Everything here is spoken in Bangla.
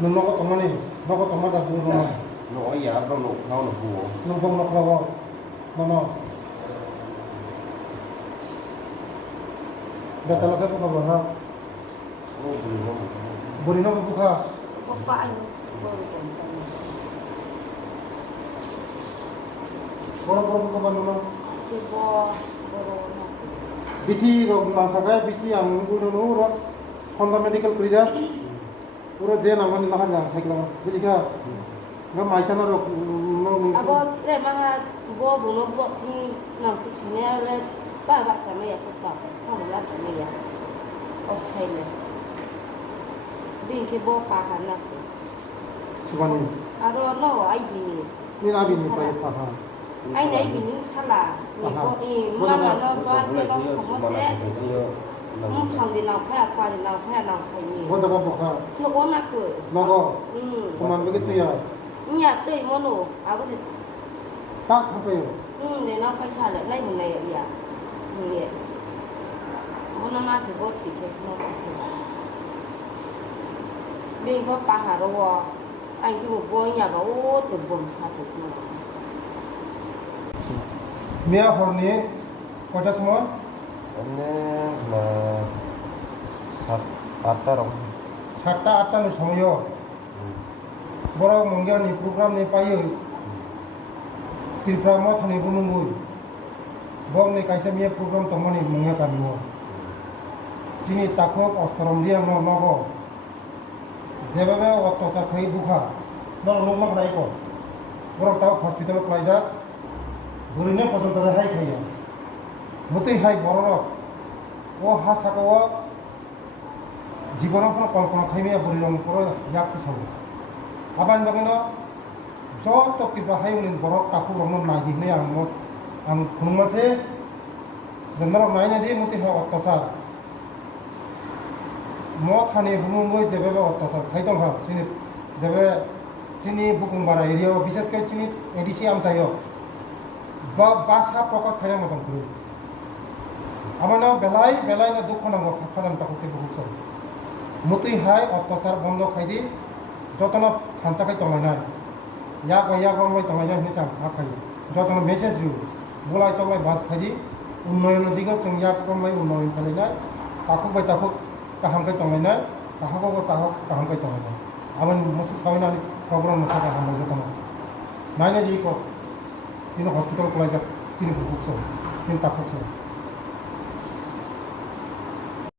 nung noko tomani noko tomada bu no nó giả bao nụ thao nụ phù nung bong nok lawo no betal ka bu ka ha nó bùi nó buri no bu ka Papa ano baru kan. boro bu ka no Tibo baru na. biti ro ma ka ga biti ang bu no ro sonda medical kuida pura je na man na ha cycle ma buji ka nga mai chana ro Abo le maha bo buno bo ti nam ti chune le ba chame ya ko pa la chame ya. O chele. Bin ke bo pa hana. subani Aro no ai bi. ni na bi ni pa pa ha Ai nei bi ni sala. Ni bo e mama no ba ke no somo se. Không thì nào phải qua thì nào phải nào phải nhiều. bo jaga bo ka Nó có nát cửa. no go Ừ. toman be tu ya Nhà tươi mua nổ. À có gì. ta tha pe Để nó phải thả lại lấy một này vậy à. Vậy. Nó mà sẽ bớt thì cái nó. Bên có pa hà rồi. Anh cứ một bôi nhà bảo ô từ bồn sa được nó. mia horni kota semua ini là sat ata rong 7টা 8টা নো সময় বড় মঙ্গিয়া নি প্রোগ্রাম নি পাইयो ত্রিপুরা ম থানি বুনুঙ্গুই বং নি কাইসা মিয়া প্রোগ্রাম তমনি মঙ্গিয়া কামিও সিনি তাকক অস্তরম দিয়া ন নগ যেভাবে অত্যাচার খাই বুখা ন লোক লাগ নাই কো বড় তাও হসপিটাল প্লাইজা বুরিনে পর্যন্ত রেহাই খাইয়া মতেই হাই বড় ও হা সাকো জীবনের কোনো কল্পনা খাইমিয়া বুড়ির পরে ইয়াকতে সাবো আবার বাগানো যত ত্রিপুরা হাইমনি বড় টাকু রং নাই দিনে আং খুনমাসে জন্মর নাই না দিয়ে মতে হয় অত্যাচার ম থানে বুমুঙ্গই যেভাবে অত্যাচার খাইতং হা চিনি যেভাবে চিনি বুকুমবারা এরিয়াও বিশেষ করে চিনি এডিসি আমচাইও বা বাসা প্রকাশ খাইনা মতন করে আমার না বেলাই না দুঃখ নাম খাজান তাকুতে বহুত সব মতই হাই অত্যাচার বন্ধ খাইদি যতনা খানচা খাই তংলাইনাই ইয়াক রংলাই তংলাইনাই হিসা হা খাই যতনা মেসেজ দিও বলাই তংলাই ভাত খাইদি উন্নয়নের দিকে जों ইয়াক রংলাই উন্নয়ন খাইনাই তাকুক বাই তাকুক কাহাম খাই তংলাইনাই কাহাকো কাহাম খাই তংলাইনাই আমার মসুক সাইনানি খবরন নথা কাহাম যতনা নাইনা দি কো তিনি হসপিটাল কলাই যা চিনি বুকুক সব তিনি তাকুক সব